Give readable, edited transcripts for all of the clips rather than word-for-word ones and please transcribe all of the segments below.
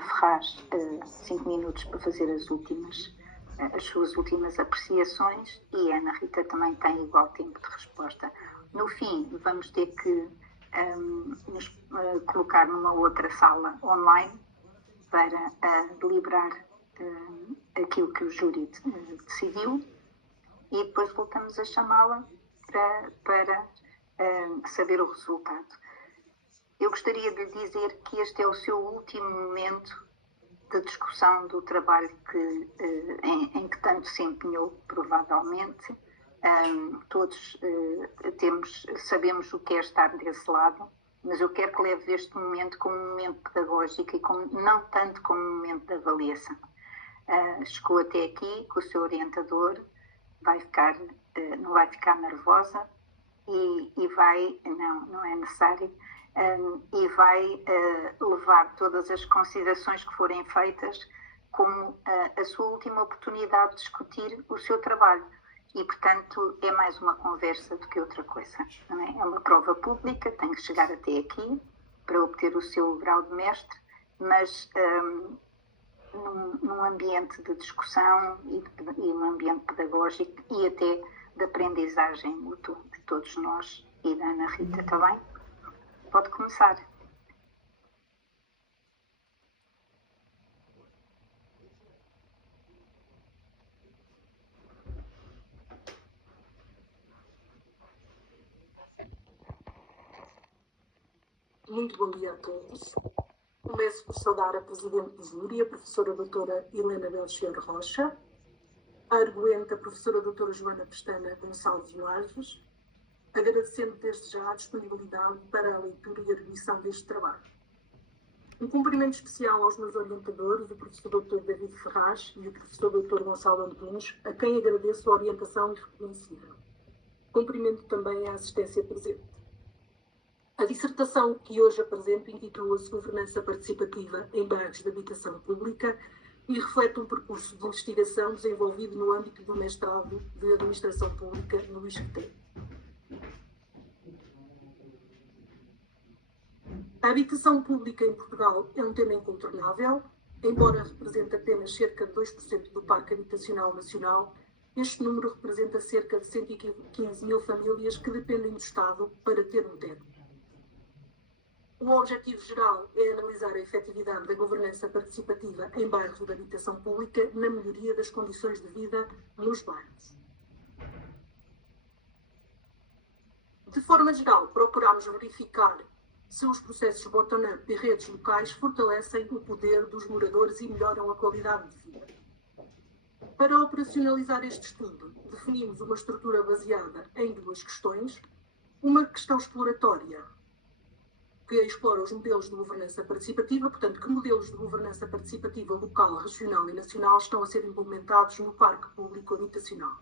Ferraz 5 minutos para fazer as suas últimas apreciações, e a Ana Rita também tem igual tempo de resposta. No fim, vamos ter que nos colocar numa outra sala online para deliberar aquilo que o júri decidiu, e depois voltamos a chamá-la para saber o resultado. Eu gostaria de lhe dizer que este é o seu último momento de discussão do trabalho em que tanto se empenhou, provavelmente. Todos sabemos o que é estar desse lado, mas eu quero que leve este momento como um momento pedagógico e não tanto como um momento de avaliação. Chegou até aqui com o seu orientador, não vai ficar nervosa e vai, não é necessário, e vai levar todas as considerações que forem feitas como a sua última oportunidade de discutir o seu trabalho. E, portanto, é mais uma conversa do que outra coisa. Não é? É uma prova pública, tem que chegar até aqui para obter o seu grau de mestre, mas num ambiente de discussão e num ambiente pedagógico e até de aprendizagem mútua de todos nós e da Ana Rita também. Pode começar. Muito bom dia a todos. Começo por saudar a Presidente do Júri, a Professora Doutora Helena Belchior Rocha, a arguente, a Professora Doutora Joana Pestana Gonçalves Lajes, agradecendo desde já a disponibilidade para a leitura e a revisão deste trabalho. Um cumprimento especial aos meus orientadores, o Professor Dr. David Ferraz e o Professor Dr. Gonçalo Antunes, a quem agradeço a orientação irrepreensível. Cumprimento também a assistência presente. A dissertação que hoje apresento intitula-se Governança Participativa em Bairros de Habitação Pública e reflete um percurso de investigação desenvolvido no âmbito do mestrado de Administração Pública no ISCTE. A habitação pública em Portugal é um tema incontornável. Embora represente apenas cerca de 2% do parque habitacional nacional, este número representa cerca de 115 mil famílias que dependem do Estado para ter um teto. O objetivo geral é analisar a efetividade da governança participativa em bairros de habitação pública na melhoria das condições de vida nos bairros. De forma geral, procuramos verificar se os processos bottom-up e redes locais fortalecem o poder dos moradores e melhoram a qualidade de vida. Para operacionalizar este estudo, definimos uma estrutura baseada em duas questões. Uma questão exploratória, que explora os modelos de governança participativa, portanto, que modelos de governança participativa local, regional e nacional estão a ser implementados no parque público habitacional.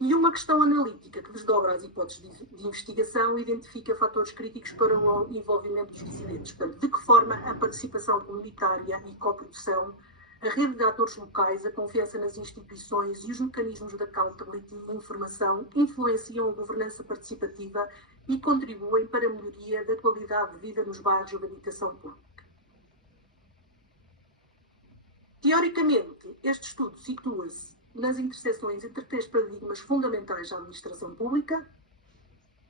E uma questão analítica que desdobra as hipóteses de investigação e identifica fatores críticos para o envolvimento dos residentes. Portanto, de que forma a participação comunitária e coprodução, a rede de atores locais, a confiança nas instituições e os mecanismos de accountability e informação influenciam a governança participativa e contribuem para a melhoria da qualidade de vida nos bairros de habitação pública. Teoricamente, este estudo situa-se nas interseções entre três paradigmas fundamentais da administração pública: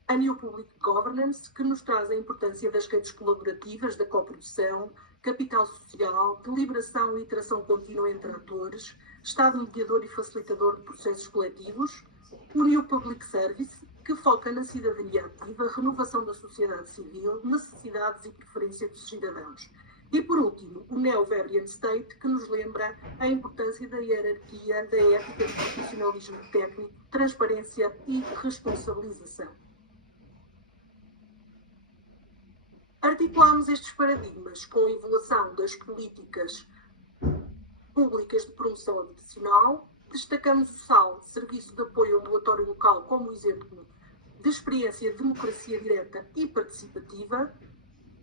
a New Public Governance, que nos traz a importância das redes colaborativas, da coprodução, capital social, deliberação e interação contínua entre atores, Estado mediador e facilitador de processos coletivos; o New Public Service, que foca na cidadania ativa, renovação da sociedade civil, necessidades e preferência dos cidadãos; e, por último, o Neo-Variant State, que nos lembra a importância da hierarquia, da ética, do profissionalismo técnico, transparência e responsabilização. Articulamos estes paradigmas com a evolução das políticas públicas de promoção habitacional. Destacamos o SAL, Serviço de Apoio Ambulatório Local, como exemplo de experiência de democracia direta e participativa.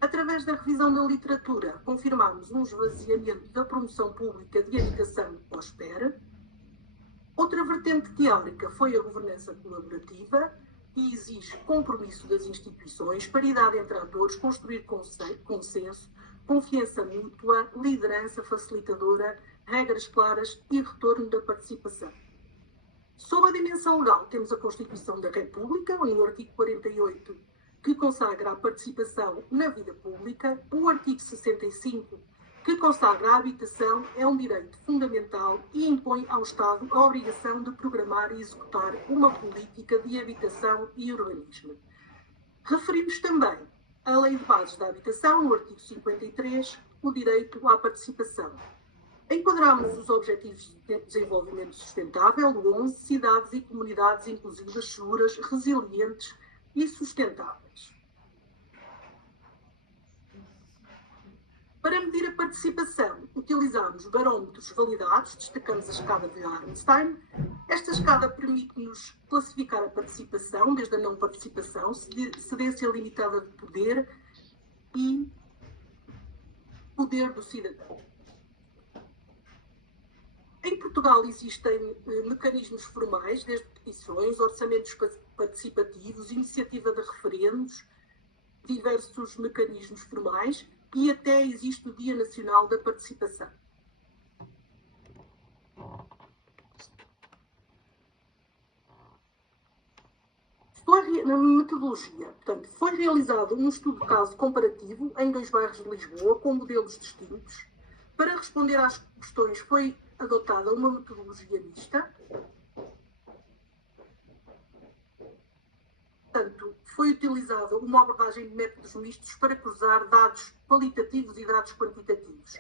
Através da revisão da literatura, confirmamos um esvaziamento da promoção pública de habitação pós-PER. Outra vertente teórica foi a governança colaborativa, que exige compromisso das instituições, paridade entre atores, construir consenso, confiança mútua, liderança facilitadora, regras claras e retorno da participação. Sob a dimensão legal, temos a Constituição da República, no artigo 48, que consagra a participação na vida pública, o artigo 65, que consagra a habitação, é um direito fundamental e impõe ao Estado a obrigação de programar e executar uma política de habitação e urbanismo. Referimos também a Lei de Bases da Habitação, no artigo 53, o direito à participação. Enquadramos os Objetivos de Desenvolvimento Sustentável, o 11, cidades e comunidades inclusivas, seguras, resilientes e sustentáveis. Para medir a participação, utilizamos barómetros validados, destacamos a escada de Arnstein. Esta escada permite-nos classificar a participação, desde a não participação, cedência limitada de poder e poder do cidadão. Em Portugal existem mecanismos formais, desde petições, orçamentos participativos, iniciativa de referendos, diversos mecanismos formais e até existe o Dia Nacional da Participação. Na metodologia, portanto, foi realizado um estudo de caso comparativo em 2 bairros de Lisboa, com modelos distintos. Para responder às questões foi adotada uma metodologia mista. Portanto, foi utilizada uma abordagem de métodos mistos para cruzar dados qualitativos e dados quantitativos.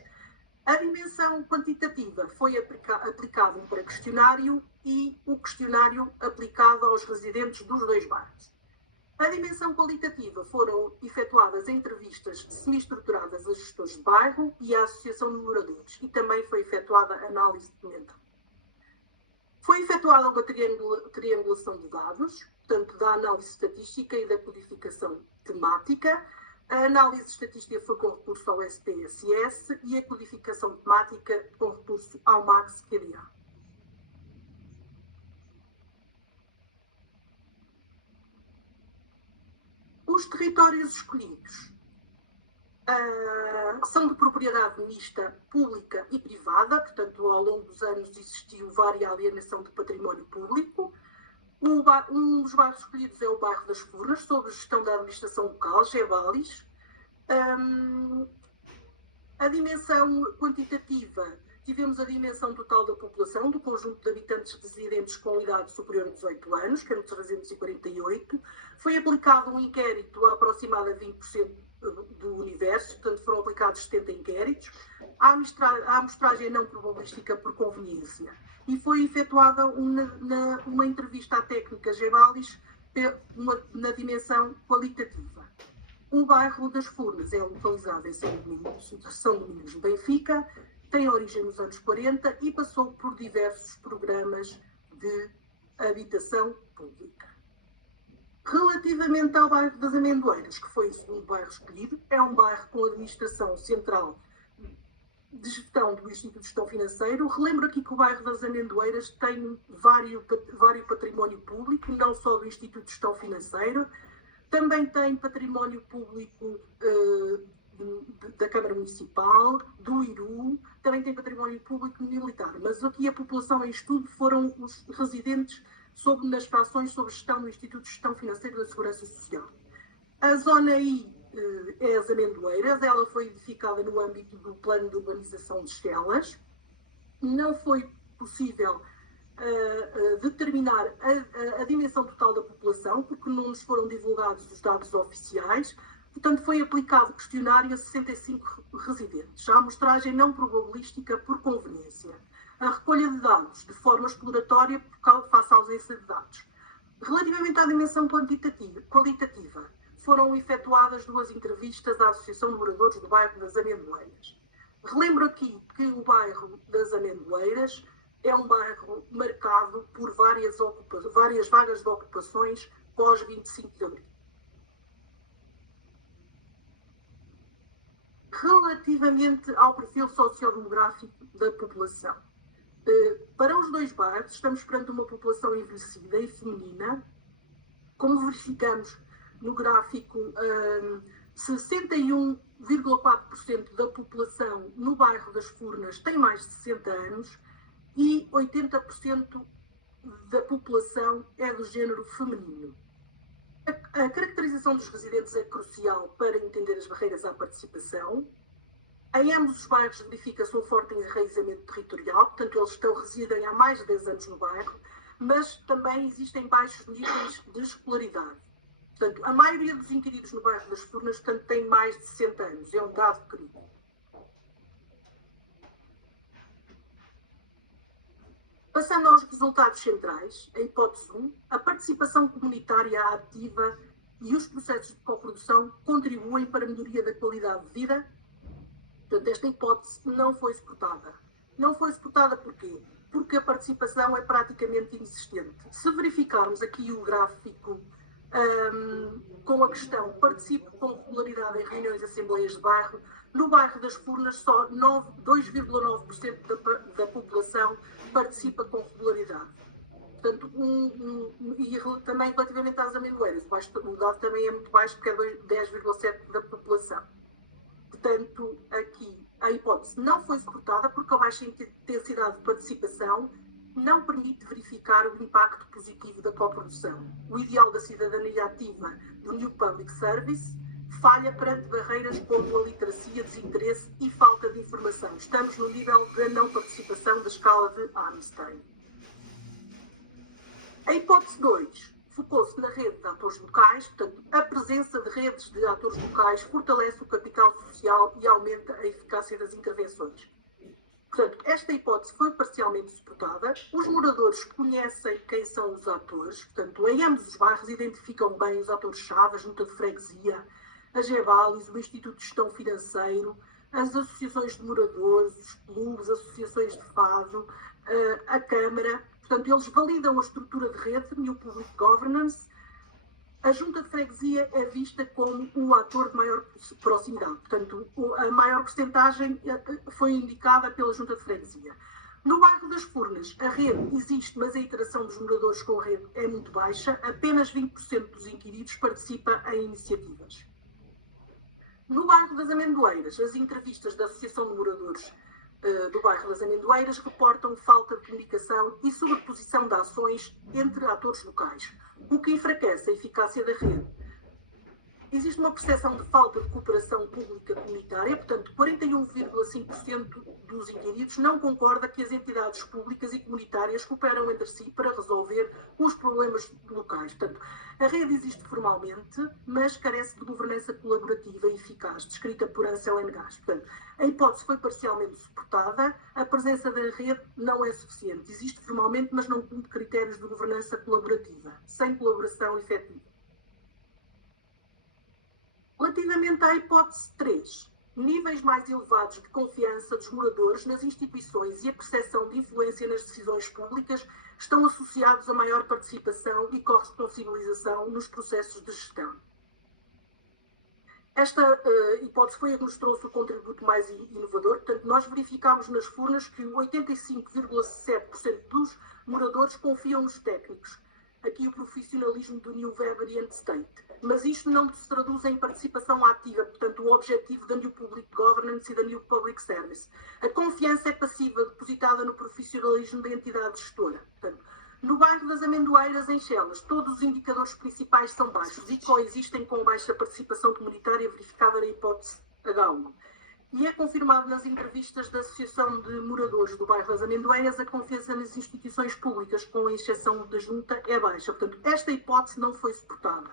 A dimensão quantitativa foi aplicada para questionário e o questionário aplicado aos residentes dos 2 bairros. A dimensão qualitativa foram efetuadas entrevistas semi-estruturadas a gestores de bairro e à Associação de Moradores e também foi efetuada análise documental. Foi efetuada uma triangulação de dados, portanto, da análise estatística e da codificação temática. A análise estatística foi com recurso ao SPSS e a codificação temática com recurso ao MAX-QDA. Os territórios escolhidos são de propriedade mista, pública e privada, portanto, ao longo dos anos existiu vária alienação de património público. Um dos bairros escolhidos é o bairro das Furnas, sob a gestão da administração local, GEVALIS. A dimensão quantitativa, tivemos a dimensão total da população, do conjunto de habitantes residentes com idade superior a 18 anos, que eram 348. Foi aplicado um inquérito a aproximado a 20% do universo, portanto foram aplicados 70 inquéritos. A amostragem não probabilística por conveniência. E foi efetuada uma entrevista à técnica GEVALIS na dimensão qualitativa. O bairro das Furnas é localizado em São Domingos de Benfica, tem origem nos anos 40 e passou por diversos programas de habitação pública. Relativamente ao bairro das Amendoeiras, que foi o segundo bairro escolhido, é um bairro com administração central de gestão do Instituto de Gestão Financeiro. Relembro aqui que o bairro das Amendoeiras tem vários património público, não só do Instituto de Gestão Financeiro, também tem património público da Câmara Municipal, do IRU, também tem património público militar. Mas aqui a população em estudo foram os residentes nas frações sob gestão do Instituto de Gestão Financeira da Segurança Social. A zona I é as Amendoeiras, ela foi edificada no âmbito do Plano de Urbanização de Chelas. Não foi possível determinar a dimensão total da população, porque não nos foram divulgados os dados oficiais. Portanto, foi aplicado questionário a 65 residentes. A amostragem não probabilística por conveniência. A recolha de dados de forma exploratória face à ausência de dados. Relativamente à dimensão qualitativa, foram efetuadas 2 entrevistas à Associação de Moradores do bairro das Amendoeiras. Relembro aqui que o bairro das Amendoeiras é um bairro marcado por várias vagas de ocupações pós-25 de abril. Relativamente ao perfil sociodemográfico da população. Para os 2 bairros, estamos perante uma população envelhecida e feminina. Como verificamos no gráfico 61,4% da população no bairro das Furnas tem mais de 60 anos e 80% da população é do género feminino. A caracterização dos residentes é crucial para entender as barreiras à participação. Em ambos os bairros verifica-se um forte enraizamento territorial, portanto eles residem há mais de 10 anos no bairro, mas também existem baixos níveis de escolaridade. Portanto, a maioria dos inquiridos no bairro das Furnas, portanto, tem mais de 60 anos. É um dado crítico. Passando aos resultados centrais, a hipótese 1, a participação comunitária ativa e os processos de coprodução contribuem para a melhoria da qualidade de vida. Portanto, esta hipótese não foi executada. Não foi executada porquê? Porque a participação é praticamente inexistente. Se verificarmos aqui o gráfico com a questão participe com regularidade em reuniões e assembleias de bairro, no bairro das Furnas só 2,9% da população participa com regularidade. Portanto, e também relativamente às amendoeiras, o dado também é muito baixo porque é 10,7% da população. Portanto, aqui a hipótese não foi executada porque a baixa intensidade de participação não permite verificar o impacto positivo da coprodução. O ideal da cidadania ativa do New Public Service falha perante barreiras como a literacia, desinteresse e falta de informação. Estamos no nível da não participação da escala de Einstein. A hipótese 2 focou-se na rede de atores locais, portanto, a presença de redes de atores locais fortalece o capital social e aumenta a eficácia das intervenções. Portanto, esta hipótese foi parcialmente suportada. Os moradores conhecem quem são os atores, portanto, em ambos os bairros identificam bem os atores-chave, a junta de freguesia, a GEBALIS, o Instituto de Gestão Financeiro, as associações de moradores, os clubes, associações de fado, a Câmara. Portanto, eles validam a estrutura de rede, New Public Governance. A junta de freguesia é vista como o ator de maior proximidade. Portanto, a maior percentagem foi indicada pela junta de freguesia. No bairro das Furnas, a rede existe, mas a interação dos moradores com a rede é muito baixa. Apenas 20% dos inquiridos participa em iniciativas. No bairro das Amendoeiras, as entrevistas da Associação de Moradores do bairro das Amendoeiras reportam falta de comunicação e sobreposição de ações entre atores locais, o que enfraquece a eficácia da rede. Existe uma percepção de falta de cooperação pública comunitária, portanto, 41,5% dos inquiridos não concorda que as entidades públicas e comunitárias cooperam entre si para resolver os problemas locais. Portanto, a rede existe formalmente, mas carece de governança colaborativa e eficaz, descrita por Ansel Engas. Portanto, a hipótese foi parcialmente suportada, a presença da rede não é suficiente. Existe formalmente, mas não cumpre critérios de governança colaborativa, sem colaboração efetiva. Relativamente à hipótese 3, níveis mais elevados de confiança dos moradores nas instituições e a percepção de influência nas decisões públicas estão associados a maior participação e corresponsabilização nos processos de gestão. Esta hipótese foi a que nos trouxe o contributo mais inovador. Portanto, nós verificámos nas Furnas que 85,7% dos moradores confiam nos técnicos. Aqui o profissionalismo do New Weberian State. Mas isto não se traduz em participação ativa, portanto, o objetivo da New Public Governance e da New Public Service. A confiança é passiva, depositada no profissionalismo da entidade gestora. Portanto, no bairro das Amendoeiras, em Chelas, todos os indicadores principais são baixos e coexistem com baixa participação comunitária verificada na hipótese H1. E é confirmado nas entrevistas da Associação de Moradores do bairro das Amendoeiras a confiança nas instituições públicas, com a exceção da junta, é baixa. Portanto, esta hipótese não foi suportada.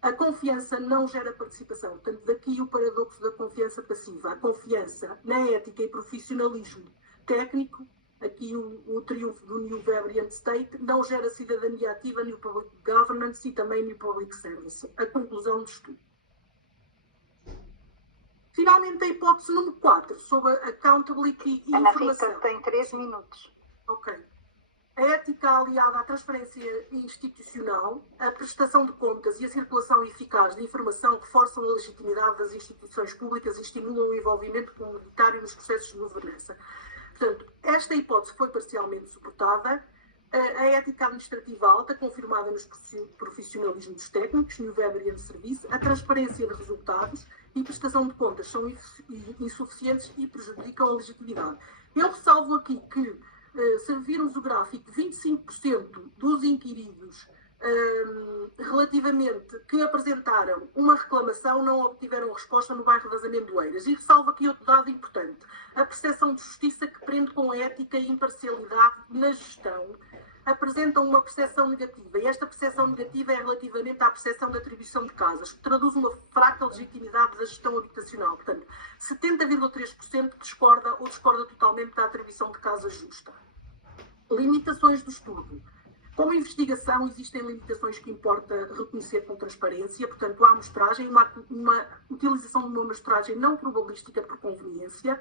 A confiança não gera participação. Portanto, daqui o paradoxo da confiança passiva. A confiança na ética e profissionalismo técnico, aqui o triunfo do New Weberian State, não gera cidadania ativa, New Public Governance e também New Public Service. A conclusão do estudo. Finalmente, a hipótese número 4, sobre accountability e Ana informação. Rita tem 3 minutos. Ok. A ética aliada à transparência institucional, a prestação de contas e a circulação eficaz de informação reforçam a legitimidade das instituições públicas e estimulam o envolvimento comunitário nos processos de governança. Portanto, esta hipótese foi parcialmente suportada. A ética administrativa alta, confirmada nos profissionalismos técnicos, New Weber Service, a transparência de resultados e prestação de contas são insuficientes e prejudicam a legitimidade. Eu ressalvo aqui que, se virmos o gráfico, 25% dos inquiridos relativamente que apresentaram uma reclamação não obtiveram resposta no bairro das Amendoeiras. E ressalvo aqui outro dado importante. A percepção de justiça que prende com ética e imparcialidade na gestão apresentam uma percepção negativa. E esta percepção negativa é relativamente à percepção da atribuição de casas, que traduz uma fraca legitimidade da gestão habitacional. Portanto, 70,3% discorda ou discorda totalmente da atribuição de casa justa. Limitações do estudo. Como investigação, existem limitações que importa reconhecer com transparência. Portanto, a amostragem, uma utilização de uma amostragem não probabilística por conveniência,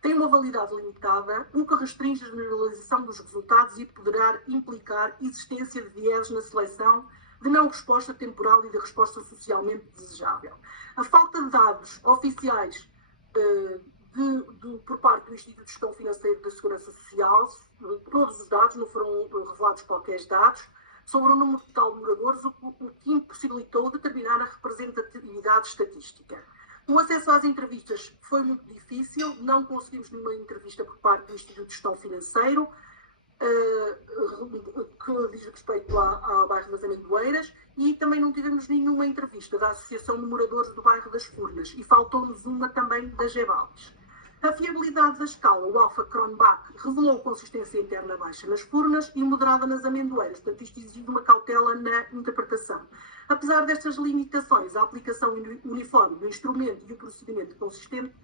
tem uma validade limitada, o que restringe a generalização dos resultados e poderá implicar existência de viés na seleção de não resposta temporal e de resposta socialmente desejável. A falta de dados oficiais por parte do Instituto de Gestão Financeira da Segurança Social, todos os dados, não foram revelados qualquer dados, sobre o número total de moradores, o que impossibilitou determinar a representatividade estatística. O acesso às entrevistas foi muito difícil, não conseguimos nenhuma entrevista por parte do Instituto de Gestão Financeiro, que diz respeito ao bairro das Amendoeiras, e também não tivemos nenhuma entrevista da Associação de Moradores do bairro das Furnas, e faltou-nos uma também da Gebalis. A fiabilidade da escala, o Alfa Cronbach, revelou consistência interna baixa nas Furnas e moderada nas Amendoeiras, portanto isto exige uma cautela na interpretação. Apesar destas limitações, a aplicação uniforme do instrumento e o procedimento consistente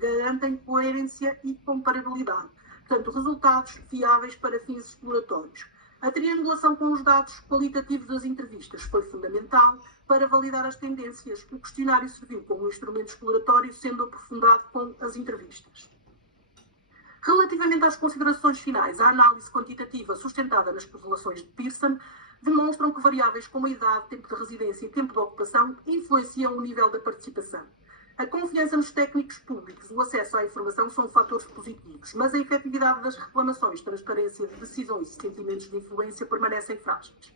garantem coerência e comparabilidade, portanto resultados fiáveis para fins exploratórios. A triangulação com os dados qualitativos das entrevistas foi fundamental para validar as tendências. O questionário serviu como instrumento exploratório, sendo aprofundado com as entrevistas. Relativamente às considerações finais, a análise quantitativa sustentada nas correlações de Pearson demonstram que variáveis como a idade, tempo de residência e tempo de ocupação influenciam o nível da participação. A confiança nos técnicos públicos, o acesso à informação são fatores positivos, mas a efetividade das reclamações, transparência de decisões e sentimentos de influência permanecem frágeis.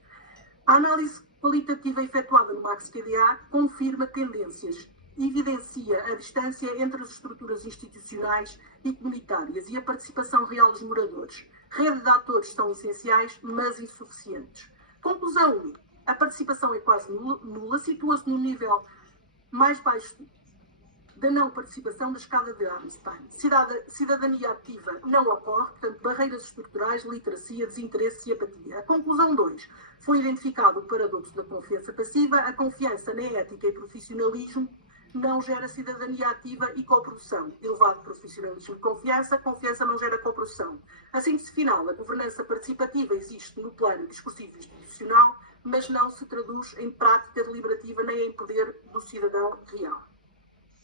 A análise qualitativa efetuada no MAX-QDA confirma tendências, evidencia a distância entre as estruturas institucionais e comunitárias e a participação real dos moradores. Rede de atores são essenciais, mas insuficientes. Conclusão 1. A participação é quase nula, situa-se no nível mais baixo da não participação da escada de Arnstein. Cidadania ativa não ocorre, portanto, barreiras estruturais, literacia, desinteresse e apatia. A conclusão 2. Foi identificado o paradoxo da confiança passiva. A confiança na ética e profissionalismo não gera cidadania ativa e coprodução. Elevado profissionalismo e confiança não gera coprodução. A síntese final, a governança participativa existe no plano discursivo institucional, mas não se traduz em prática deliberativa nem em poder do cidadão real.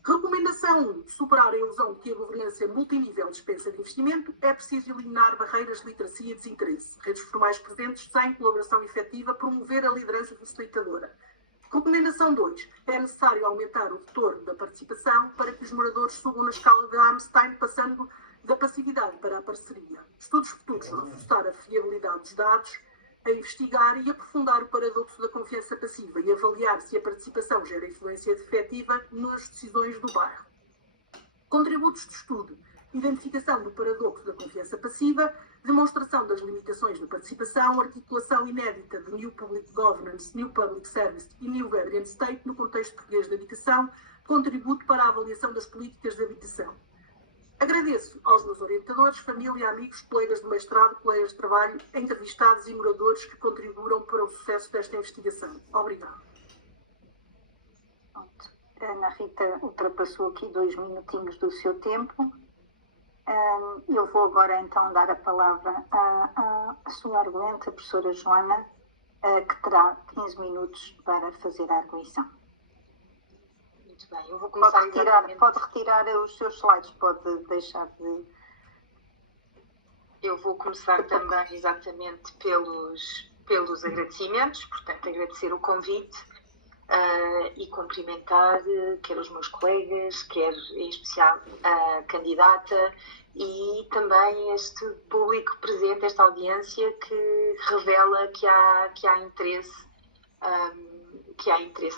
Recomendação de superar a ilusão de que a governança multinível dispensa de investimento, é preciso eliminar barreiras de literacia e desinteresse, redes formais presentes sem colaboração efetiva, promover a liderança facilitadora. Recomendação 2. É necessário aumentar o retorno da participação para que os moradores subam na escala de Arnstein, passando da passividade para a parceria. Estudos futuros reforçar a fiabilidade dos dados, a investigar e aprofundar o paradoxo da confiança passiva e avaliar se a participação gera influência efetiva nas decisões do bairro. Contributos de estudo. Identificação do paradoxo da confiança passiva, demonstração das limitações da participação, articulação inédita de New Public Governance, New Public Service e New Guardian State no contexto português de habitação, contributo para a avaliação das políticas de habitação. Agradeço aos meus orientadores, família, amigos, colegas de mestrado, colegas de trabalho, entrevistados e moradores que contribuíram para o sucesso desta investigação. Obrigada. A Ana Rita ultrapassou aqui 2 minutinhos do seu tempo. Eu vou agora então dar a palavra à sua arguente, a professora Joana, que terá 15 minutos para fazer a arguição. Muito bem, eu vou começar pode retirar os seus slides, pode deixar de... Eu vou começar também exatamente pelos agradecimentos, portanto, agradecer o convite e cumprimentar quer os meus colegas, quer em especial a candidata e também este público presente, esta audiência que revela que há interesse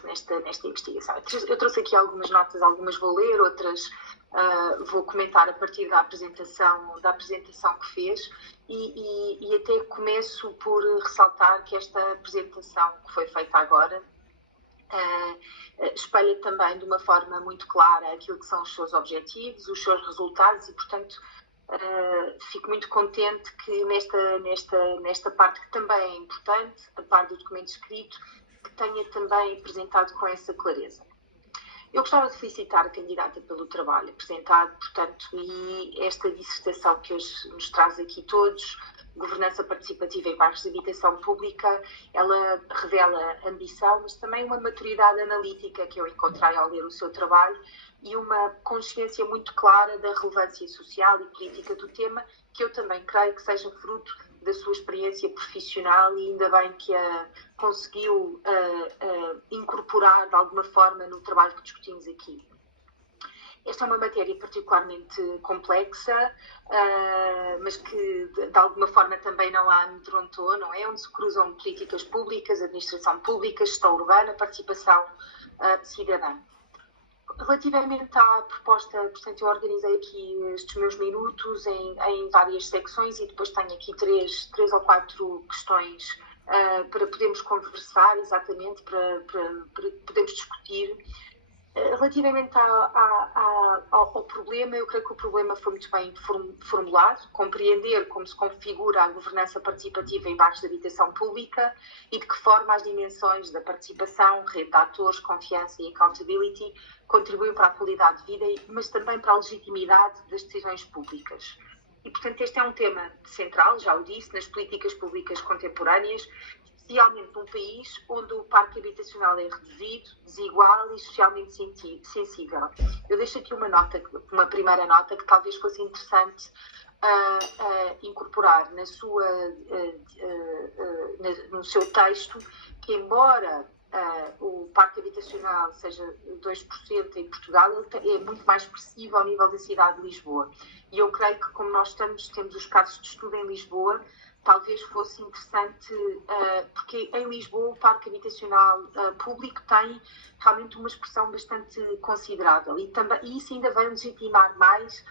nesta investigação. Eu trouxe aqui algumas notas, algumas vou ler, outras vou comentar a partir da apresentação que fez e até começo por ressaltar que esta apresentação que foi feita agora espelha também de uma forma muito clara aquilo que são os seus objetivos, os seus resultados e, portanto, fico muito contente que nesta parte que também é importante, a parte do documento escrito, que tenha também apresentado com essa clareza. Eu gostava de felicitar a candidata pelo trabalho apresentado, portanto, e esta dissertação que hoje nos traz aqui todos, Governança Participativa em Bairros de Habitação Pública, ela revela ambição, mas também uma maturidade analítica que eu encontrei ao ler o seu trabalho e uma consciência muito clara da relevância social e política do tema, que eu também creio que seja fruto da sua experiência profissional e ainda bem que a conseguiu incorporar de alguma forma no trabalho que discutimos aqui. Esta é uma matéria particularmente complexa, mas que de alguma forma também não a amedrontou, não é? Onde se cruzam políticas públicas, administração pública, gestão urbana, participação cidadã. Relativamente à proposta, portanto, eu organizei aqui estes meus minutos em várias secções e depois tenho aqui três ou quatro questões para podermos conversar exatamente, para podermos discutir. Relativamente ao problema, eu creio que o problema foi muito bem formulado, compreender como se configura a governança participativa em bairros de habitação pública e de que forma as dimensões da participação, rede de atores, confiança e accountability contribuem para a qualidade de vida, mas também para a legitimidade das decisões públicas. E, portanto, este é um tema central, já o disse, nas políticas públicas contemporâneas, especialmente num país onde o parque habitacional é reduzido, desigual e socialmente sensível. Eu deixo aqui uma primeira nota que talvez fosse interessante incorporar no seu texto, que embora o parque habitacional seja 2% em Portugal, ele é muito mais expressivo ao nível da cidade de Lisboa. E eu creio que, como nós temos os casos de estudo em Lisboa, talvez fosse interessante, porque em Lisboa o parque habitacional público tem realmente uma expressão bastante considerável e isso ainda vai legitimar mais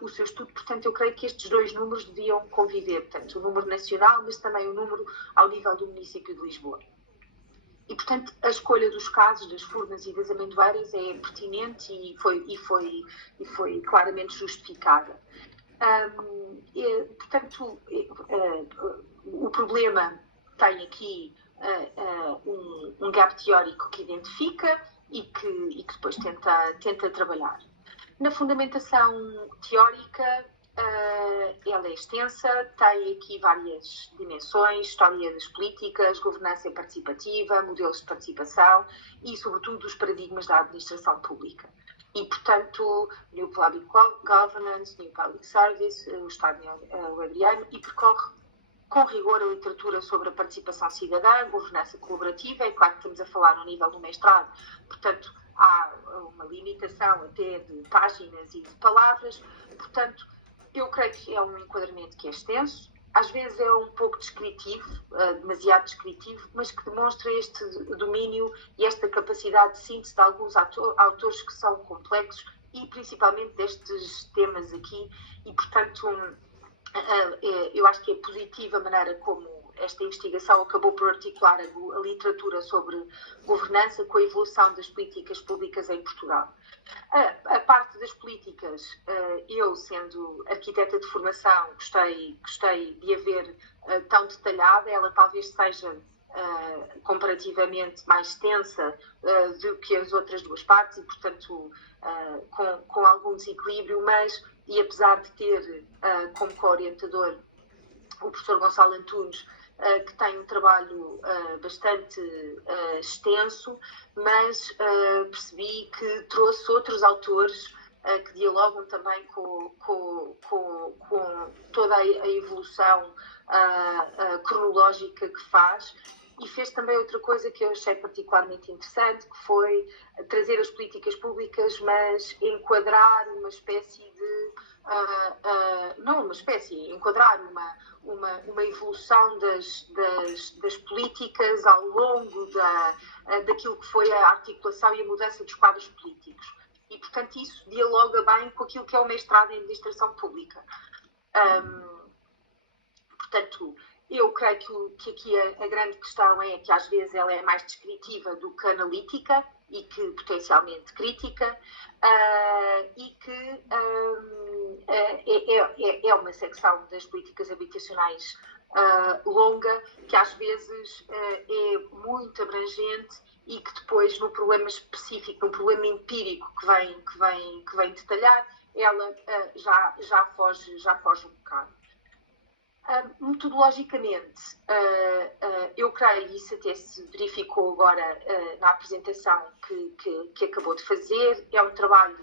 o seu estudo. Portanto, eu creio que estes dois números deviam conviver, portanto, o número nacional, mas também o número ao nível do município de Lisboa. E, portanto, a escolha dos casos das furnas e das amendoeiras é pertinente e foi claramente justificada. Portanto, o problema tem aqui um gap teórico que identifica e que depois tenta trabalhar. Na fundamentação teórica, ela é extensa, tem aqui várias dimensões, história das políticas, governança participativa, modelos de participação e, sobretudo, os paradigmas da administração pública. E, portanto, New Public Governance, New Public Service, o Estado neo-weberiano, e percorre com rigor a literatura sobre a participação cidadã, governança colaborativa, é claro que estamos a falar no nível do mestrado, portanto, há uma limitação até de páginas e de palavras, portanto, eu creio que é um enquadramento que é extenso, às vezes é um pouco descritivo, demasiado descritivo, mas que demonstra este domínio e esta capacidade de síntese de alguns autores que são complexos e principalmente destes temas aqui e, portanto, eu acho que é positiva a maneira como esta investigação acabou por articular a literatura sobre governança com a evolução das políticas públicas em Portugal. A parte das políticas, eu, sendo arquiteta de formação, gostei de a ver tão detalhada. Ela talvez seja comparativamente mais extensa do que as outras duas partes e, portanto, com algum desequilíbrio, e apesar de ter como co-orientador o professor Gonçalo Antunes, que tem um trabalho bastante extenso, mas percebi que trouxe outros autores que dialogam também com toda a evolução cronológica que faz e fez também outra coisa que eu achei particularmente interessante, que foi trazer as políticas públicas, mas enquadrar uma espécie de... não uma espécie, enquadrar uma evolução das políticas ao longo daquilo que foi a articulação e a mudança dos quadros políticos. E, portanto, isso dialoga bem com aquilo que é o mestrado em Administração Pública. Portanto, eu creio que aqui a grande questão é que às vezes ela é mais descritiva do que analítica e que potencialmente crítica, e que é uma secção das políticas habitacionais longa, que às vezes é muito abrangente e que depois no problema específico, no problema empírico que vem detalhar, ela já foge um bocado. Metodologicamente, eu creio, e isso até se verificou agora na apresentação que acabou de fazer, é um trabalho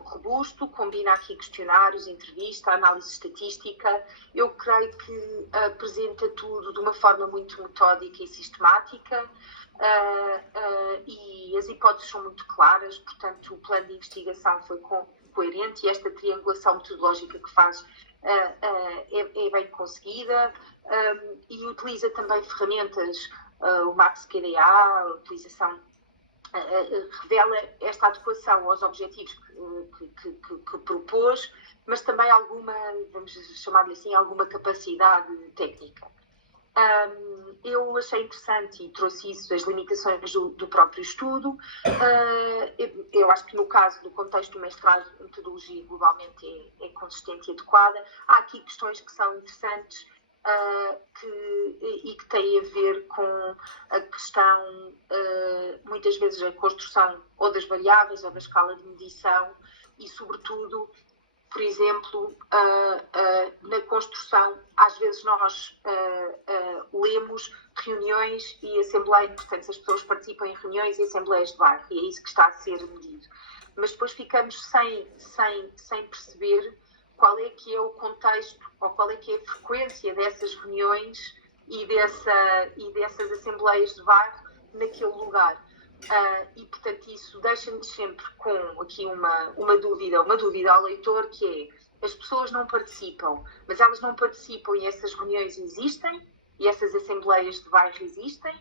robusto, combina aqui questionários, entrevista, análise estatística. Eu creio que apresenta tudo de uma forma muito metódica e sistemática, e as hipóteses são muito claras, portanto o plano de investigação foi coerente e esta triangulação metodológica que faz é bem conseguida, e utiliza também ferramentas, o MaxQDA, a utilização revela esta adequação aos objetivos que propôs, mas também alguma, vamos chamar-lhe assim, alguma capacidade técnica. Eu achei interessante e trouxe isso, as limitações do próprio estudo. Eu acho que no caso do contexto do mestrado, a metodologia globalmente é consistente e adequada. Há aqui questões que são interessantes e que têm a ver com a questão, muitas vezes, a construção ou das variáveis ou da escala de medição e, sobretudo, por exemplo, na construção, às vezes nós lemos reuniões e assembleias, portanto, as pessoas participam em reuniões e assembleias de bairro, e é isso que está a ser medido. Mas depois ficamos sem perceber qual é que é o contexto ou qual é que é a frequência dessas reuniões e dessas assembleias de bairro naquele lugar. E, portanto, isso deixa-nos sempre com aqui uma dúvida ao leitor, que é: as pessoas não participam, mas elas não participam e essas reuniões existem? E essas assembleias de bairro existem?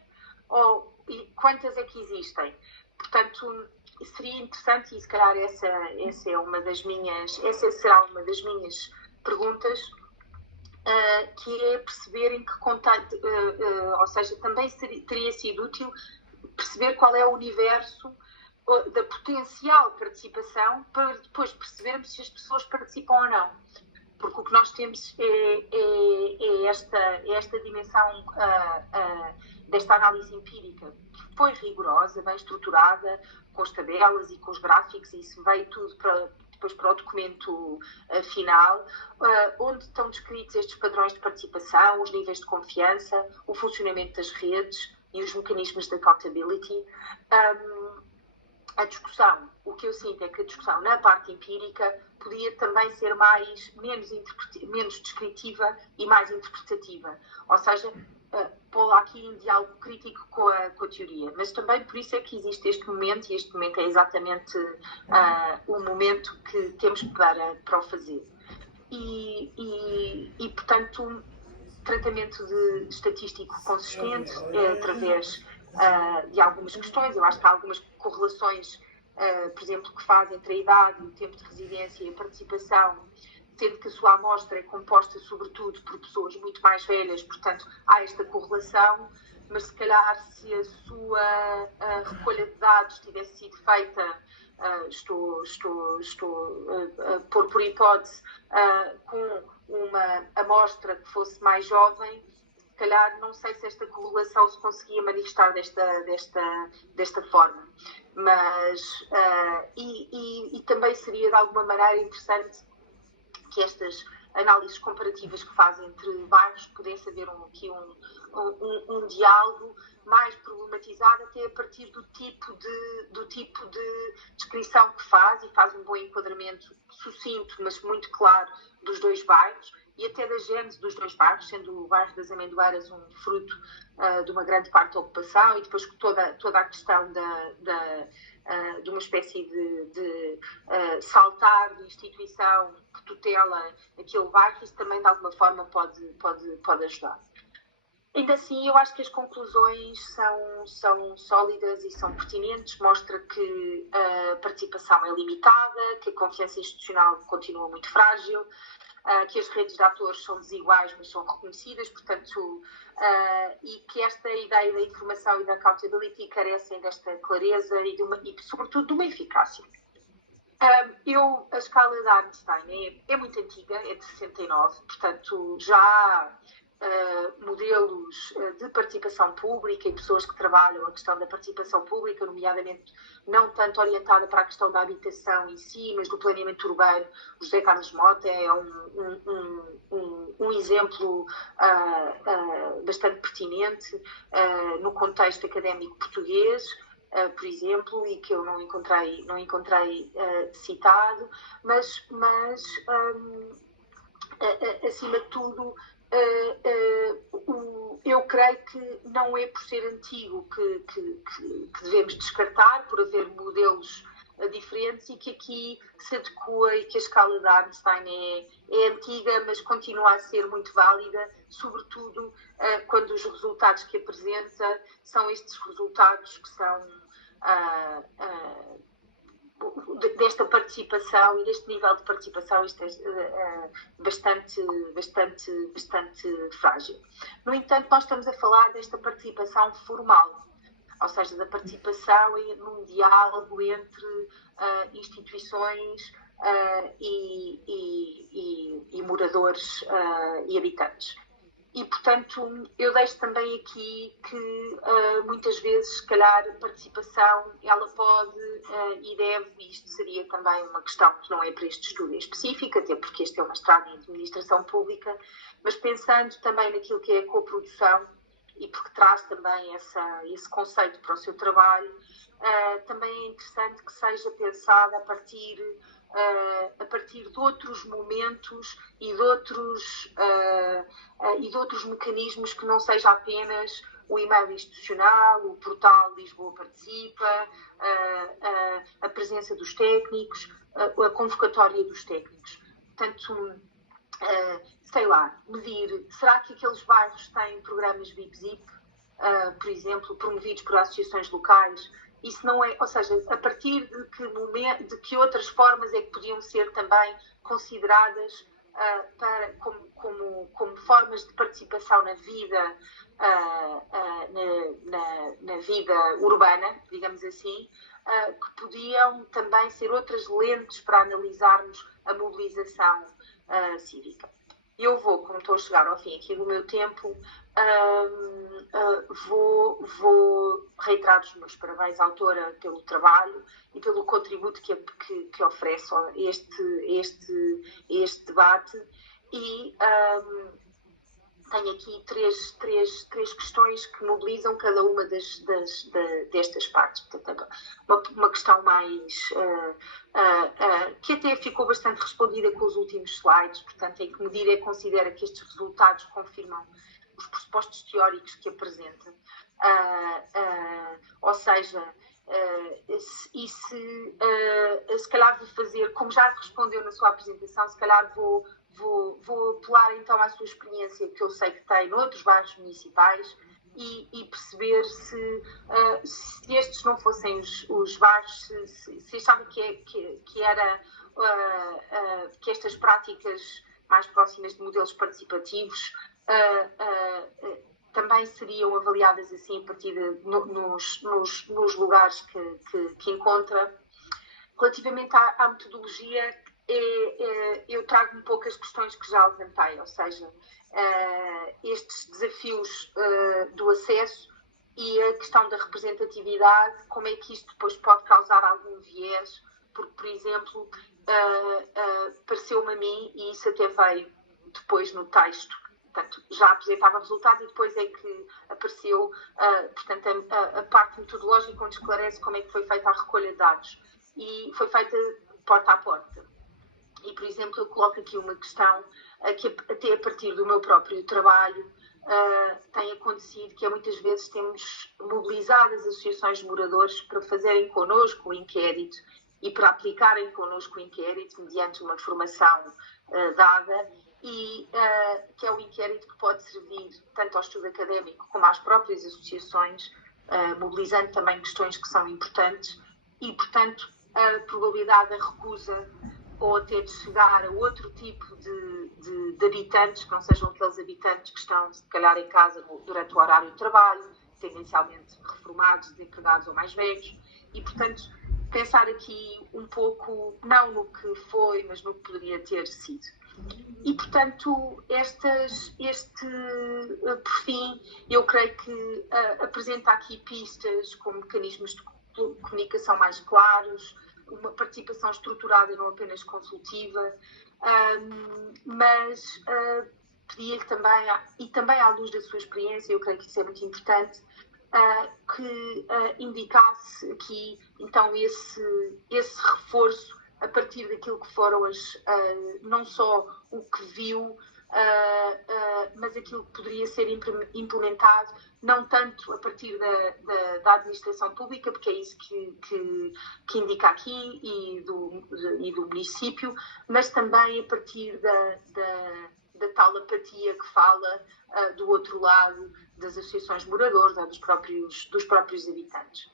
E quantas é que existem? Portanto, seria interessante, e se calhar essa será uma das minhas perguntas, que é perceber em que contexto, ou seja, também teria sido útil perceber qual é o universo da potencial participação para depois percebermos se as pessoas participam ou não. Porque o que nós temos é esta dimensão desta análise empírica, que foi rigorosa, bem estruturada, com as tabelas e com os gráficos, e isso veio tudo depois para o documento final, onde estão descritos estes padrões de participação, os níveis de confiança, o funcionamento das redes e os mecanismos de accountability. A discussão, o que eu sinto é que a discussão na parte empírica podia também ser menos descritiva e mais interpretativa, ou seja, pô-la aqui em diálogo crítico com a teoria, mas também por isso é que existe este momento, e este momento é exatamente o momento que temos para o fazer. E portanto, tratamento estatístico consistente através de algumas questões. Eu acho que há algumas correlações, por exemplo, que faz entre a idade, o tempo de residência e a participação, sendo que a sua amostra é composta sobretudo por pessoas muito mais velhas, portanto há esta correlação, mas se calhar se a sua recolha de dados tivesse sido feita, estou a pôr por hipótese, com uma amostra que fosse mais jovem, se calhar não sei se esta correlação se conseguia manifestar desta forma, mas e também seria de alguma maneira interessante que estas análises comparativas que fazem entre bairros pudesse haver aqui um diálogo mais problematizado, até a partir do tipo de descrição que faz, e faz um bom enquadramento sucinto, mas muito claro, dos dois bairros, e até da gênese dos dois bairros, sendo o bairro das Amendoeiras um fruto de uma grande parte da ocupação, e depois toda a questão de uma espécie de saltar de instituição que tutela aquele bairro, isso também de alguma forma pode ajudar. Ainda assim, eu acho que as conclusões são sólidas e são pertinentes, mostra que a participação é limitada, que a confiança institucional continua muito frágil, que as redes de atores são desiguais, mas são reconhecidas, portanto, e que esta ideia da informação e da accountability carecem desta clareza e sobretudo, de uma eficácia. A escala da Einstein é muito antiga, é de 69, portanto, já há modelos de participação pública e pessoas que trabalham a questão da participação pública, nomeadamente não tanto orientada para a questão da habitação em si, mas do planeamento urbano. O José Carlos Mota é um exemplo bastante pertinente no contexto académico português, por exemplo, e que eu não encontrei citado, mas acima de tudo, eu creio que não é por ser antigo que devemos descartar, por haver modelos diferentes, e que aqui se adequa e que a escala de Einstein é antiga, mas continua a ser muito válida, sobretudo quando os resultados que apresenta são estes resultados que são desta participação e deste nível de participação bastante frágil. No entanto, nós estamos a falar desta participação formal, ou seja, da participação num diálogo entre instituições e moradores e habitantes. E, portanto, eu deixo também aqui que muitas vezes, se calhar, a participação, ela pode e deve, e isto seria também uma questão que não é para este estudo em específico, até porque este é uma estrada em administração pública, mas pensando também naquilo que é a coprodução, e porque traz também esse conceito para o seu trabalho, também é interessante que seja pensada a partir de outros momentos e de outros mecanismos que não seja apenas o e-mail institucional, o portal Lisboa Participa, a presença dos técnicos, a convocatória dos técnicos. Portanto, sei lá, medir, será que aqueles bairros têm programas VIP-ZIP, por exemplo, promovidos por associações locais? Isso não é, ou seja, a partir de que outras formas é que podiam ser também consideradas como formas de participação na vida, na vida urbana, digamos assim, que podiam também ser outras lentes para analisarmos a mobilização cívica. Eu como estou a chegar ao fim aqui do meu tempo, vou reiterar os meus parabéns à autora pelo trabalho e pelo contributo que oferece a este debate, e tenho aqui três questões que mobilizam cada uma destas partes. Portanto, uma questão mais que até ficou bastante respondida com os últimos slides, portanto, em que medida considera que estes resultados confirmam os pressupostos teóricos que apresenta, ou seja, se calhar vou fazer, como já respondeu na sua apresentação, se calhar vou apelar então à sua experiência que eu sei que tem noutros bairros municipais e perceber se estes não fossem os bairros, se achava que estas práticas mais próximas de modelos participativos também seriam avaliadas assim a partir nos lugares que encontra. Relativamente à metodologia, eu trago um pouco as questões que já levantei, ou seja, estes desafios do acesso e a questão da representatividade, como é que isto depois pode causar algum viés, porque, por exemplo, pareceu-me a mim, e isso até veio depois no texto, portanto, já apresentava resultados e depois é que apareceu, portanto, a parte metodológica onde esclarece como é que foi feita a recolha de dados. E foi feita porta a porta. E, por exemplo, eu coloco aqui uma questão que até a partir do meu próprio trabalho tem acontecido, que é muitas vezes temos mobilizado as associações de moradores para fazerem connosco o inquérito e para aplicarem connosco o inquérito mediante uma formação dada, e que é o inquérito que pode servir tanto ao estudo académico como às próprias associações, mobilizando também questões que são importantes e, portanto, a probabilidade da recusa ou até de chegar a outro tipo de habitantes, que não sejam aqueles habitantes que estão, se calhar, em casa durante o horário de trabalho, tendencialmente reformados, desempregados ou mais velhos, e, portanto, pensar aqui um pouco, não no que foi, mas no que poderia ter sido. E, portanto, por fim, eu creio que apresenta aqui pistas com mecanismos de comunicação mais claros, uma participação estruturada e não apenas consultiva, mas pedia-lhe também, e também à luz da sua experiência, eu creio que isso é muito importante, que indicasse aqui, então, esse reforço a partir daquilo que foram não só o que viu, mas aquilo que poderia ser implementado, não tanto a partir da administração pública, porque é isso que indica aqui, e do município, mas também a partir da tal apatia que fala do outro lado, das associações de moradores, ou dos próprios habitantes.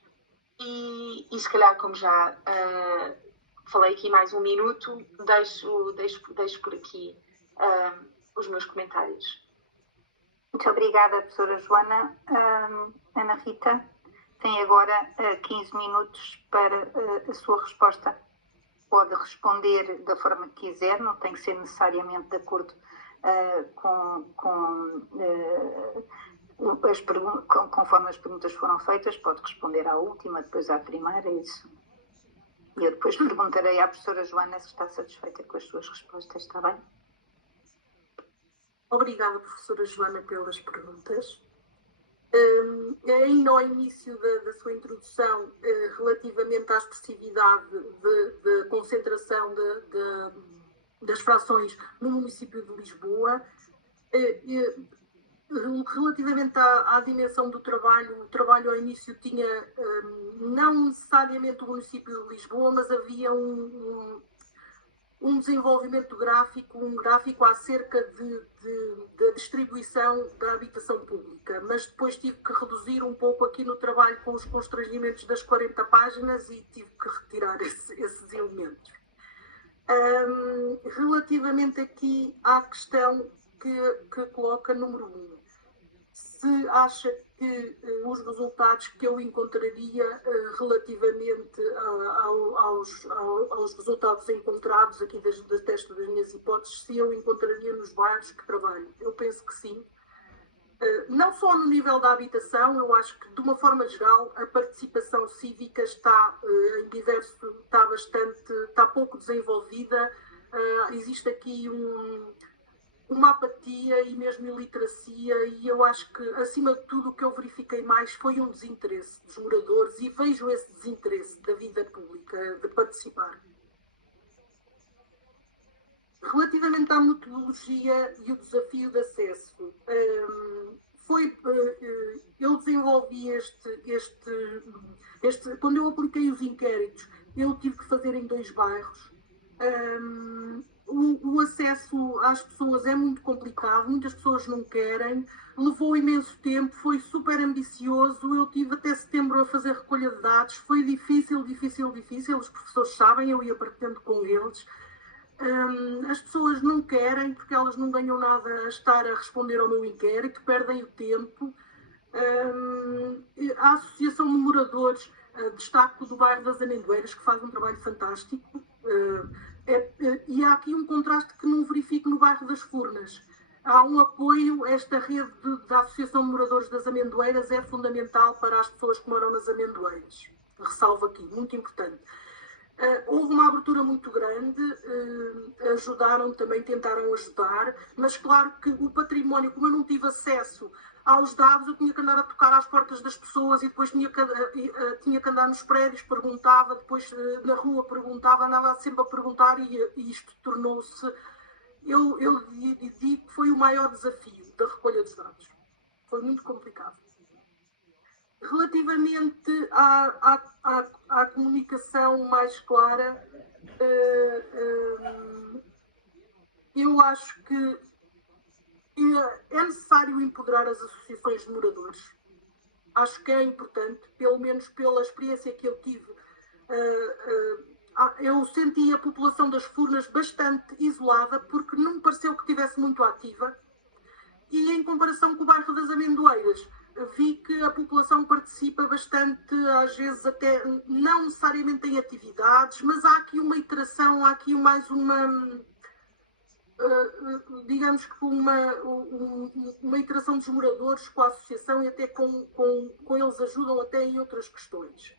E se calhar, como já falei aqui mais um minuto, deixo por aqui os meus comentários. Muito obrigada, professora Joana. Ana Rita tem agora 15 minutos para a sua resposta. Pode responder da forma que quiser, não tem que ser necessariamente de acordo conforme as perguntas foram feitas. Pode responder à última, depois à primeira, isso. E eu depois perguntarei à professora Joana se está satisfeita com as suas respostas, está bem? Obrigada, professora Joana, pelas perguntas. Ainda ao início da sua introdução, relativamente à expressividade de concentração das frações no município de Lisboa, relativamente à dimensão do trabalho, o trabalho ao início tinha não necessariamente o município de Lisboa, mas havia um desenvolvimento gráfico, um gráfico acerca da distribuição da habitação pública, mas depois tive que reduzir um pouco aqui no trabalho com os constrangimentos das 40 páginas e tive que retirar esses elementos. Relativamente aqui à questão que coloca número 1, se acha que os resultados que eu encontraria relativamente aos resultados encontrados aqui das testes das minhas hipóteses, se eu encontraria nos bairros que trabalho. Eu penso que sim. Não só no nível da habitação, eu acho que, de uma forma geral, a participação cívica está pouco desenvolvida. Existe aqui uma apatia e mesmo iliteracia, e eu acho que, acima de tudo, o que eu verifiquei mais foi um desinteresse dos moradores, e vejo esse desinteresse da vida pública, de participar. Relativamente à metodologia e o desafio de acesso, eu desenvolvi quando eu apliquei os inquéritos, eu tive que fazer em 2 bairros. O acesso às pessoas é muito complicado, muitas pessoas não querem, levou imenso tempo, foi super ambicioso, eu tive até setembro a fazer recolha de dados, foi difícil, os professores sabem, eu ia partilhando com eles. As pessoas não querem, porque elas não ganham nada a estar a responder ao meu inquérito, perdem o tempo. A Associação de Moradores, destaco do bairro das Amendoeiras, que faz um trabalho fantástico, e há aqui um contraste que não verifico no bairro das Furnas. Há um apoio, esta rede da Associação de Moradores das Amendoeiras é fundamental para as pessoas que moram nas Amendoeiras. Ressalvo aqui, muito importante. Houve uma abertura muito grande, tentaram ajudar, mas claro que o património, como eu não tive acesso aos dados, eu tinha que andar a tocar às portas das pessoas e depois tinha que andar nos prédios, perguntava, depois na rua perguntava, andava sempre a perguntar e isto tornou-se... Eu digo que foi o maior desafio da recolha dos dados. Foi muito complicado. Relativamente à comunicação mais clara, eu acho que é necessário empoderar as associações de moradores. Acho que é importante, pelo menos pela experiência que eu tive. Eu senti a população das Furnas bastante isolada, porque não me pareceu que estivesse muito ativa. E em comparação com o bairro das Amendoeiras, vi que a população participa bastante, às vezes até não necessariamente em atividades, mas há aqui uma iteração, há aqui mais uma... digamos que uma interação dos moradores com a associação e até com eles ajudam até em outras questões.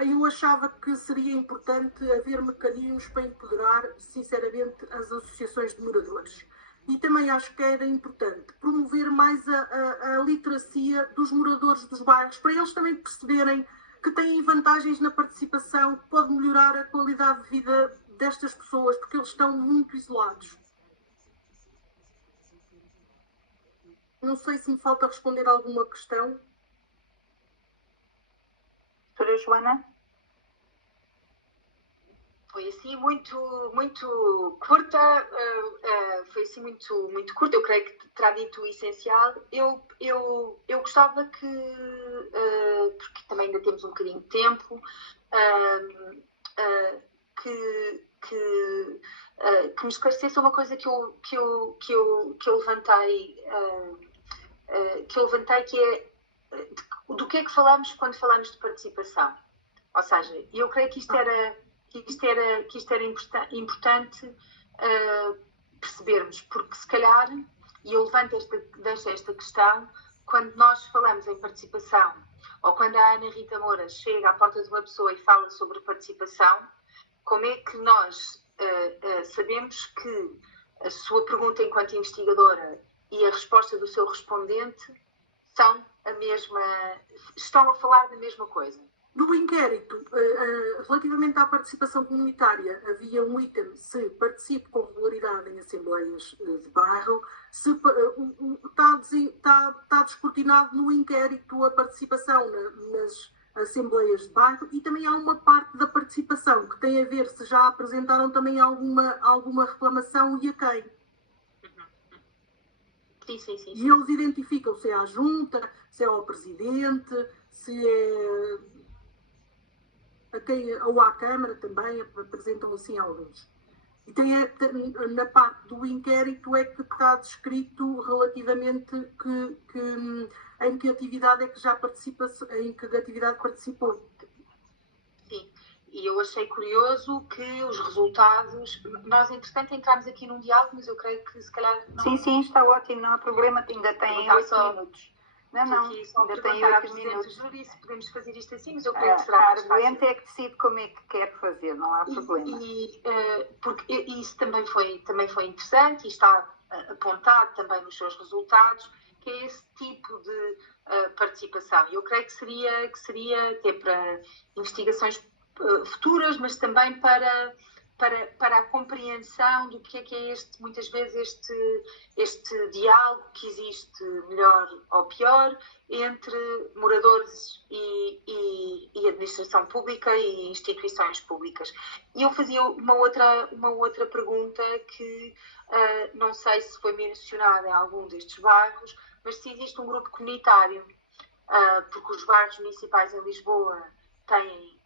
Eu achava que seria importante haver mecanismos para empoderar, sinceramente, as associações de moradores. E também acho que era importante promover mais a literacia dos moradores dos bairros, para eles também perceberem que têm vantagens na participação, que pode melhorar a qualidade de vida destas pessoas, porque eles estão muito isolados. Não sei se me falta responder alguma questão. Doutora Joana? Foi assim muito curta, foi assim muito curta, eu creio que terá dito o essencial. Eu gostava que, porque também ainda temos um bocadinho de tempo, que me esclarecesse uma coisa que eu levantei, que é do que é que falamos quando falamos de participação. Ou seja, eu creio que isto era importante percebermos, porque se calhar, e eu deixo esta questão, quando nós falamos em participação, ou quando a Ana Rita Moura chega à porta de uma pessoa e fala sobre participação, como é que nós sabemos que a sua pergunta enquanto investigadora e a resposta do seu respondente são a mesma, estão a falar da mesma coisa? No inquérito, relativamente à participação comunitária, havia um item: se participe com regularidade em assembleias de bairro, está descortinado no inquérito a participação nas assembleias de bairro, e também há uma parte da participação que tem a ver se já apresentaram também alguma reclamação e a quem. Sim. E eles identificam se é à junta, se é ao presidente, se é ou à Câmara também, apresentam assim alguns. E na parte do inquérito é que está descrito relativamente em que atividade é que já participa, em que atividade participou. Sim, e eu achei curioso que os resultados... Nós, entretanto, entramos aqui num diálogo, mas eu creio que se calhar... Não... Sim, está ótimo, não há problema, ainda tem 8 minutos. Não, ainda tem 8 minutos. Júri, se podemos fazer isto assim, mas eu creio que será mais fácil. A arguente é que decide como é que quer fazer, não há problema. Porque isso também foi interessante e está apontado também nos seus resultados, que é esse tipo de participação. Eu creio que seria até para investigações futuras, mas também para a compreensão do que é muitas vezes este diálogo que existe, melhor ou pior, entre moradores e administração pública e instituições públicas. E eu fazia uma outra pergunta que não sei se foi mencionada em algum destes bairros, mas se existe um grupo comunitário, porque os bairros municipais em Lisboa têm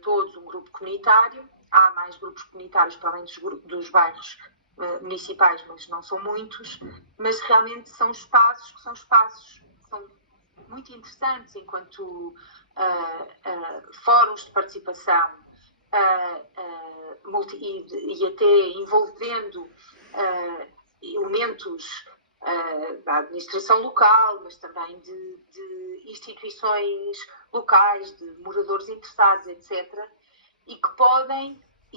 todos um grupo comunitário. Há mais grupos comunitários para além dos bairros municipais, mas não são muitos, mas realmente são espaços que são muito interessantes enquanto fóruns de participação e até envolvendo elementos da administração local, mas também de instituições locais, de moradores interessados, etc., e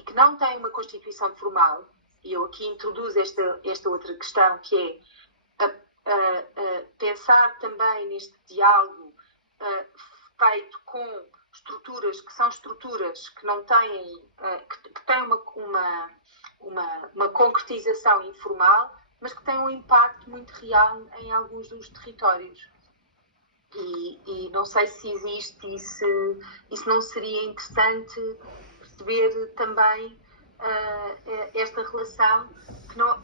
que não têm uma constituição formal. E eu aqui introduzo esta outra questão, que é pensar também neste diálogo feito com estruturas que são estruturas que não têm, que têm uma concretização informal, mas que têm um impacto muito real em alguns dos territórios. E não sei se existe e se não seria interessante perceber também esta relação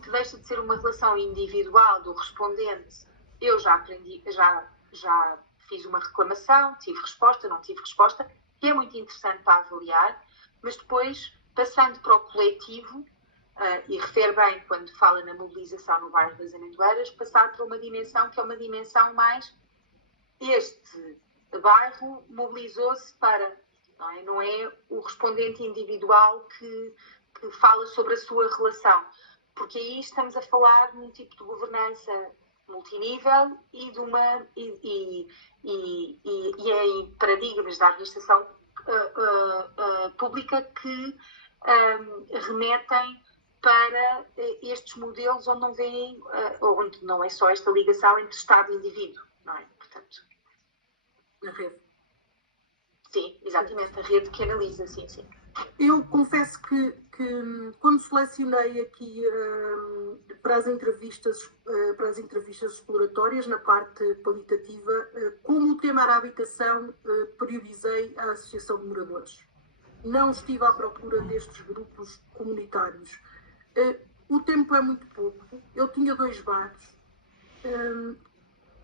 que deixa de ser uma relação individual do respondente. Eu já aprendi, já fiz uma reclamação, tive resposta, não tive resposta, que é muito interessante para avaliar, mas depois, passando para o coletivo, e refere bem quando fala na mobilização no bairro das Amendoeiras, passar para uma dimensão que é uma dimensão mais... Este bairro mobilizou-se para... Não é o respondente individual que fala sobre a sua relação, porque aí estamos a falar de um tipo de governança multinível e em paradigmas da administração pública que remetem para estes modelos onde não é só esta ligação entre Estado e indivíduo, não é? Portanto, na rede. Sim, exatamente, a rede que analisa, sim. Eu confesso que quando selecionei aqui para as entrevistas exploratórias, na parte qualitativa, como o tema era a habitação, priorizei a Associação de Moradores. Não estive à procura destes grupos comunitários. O tempo é muito pouco. Eu tinha 2 bares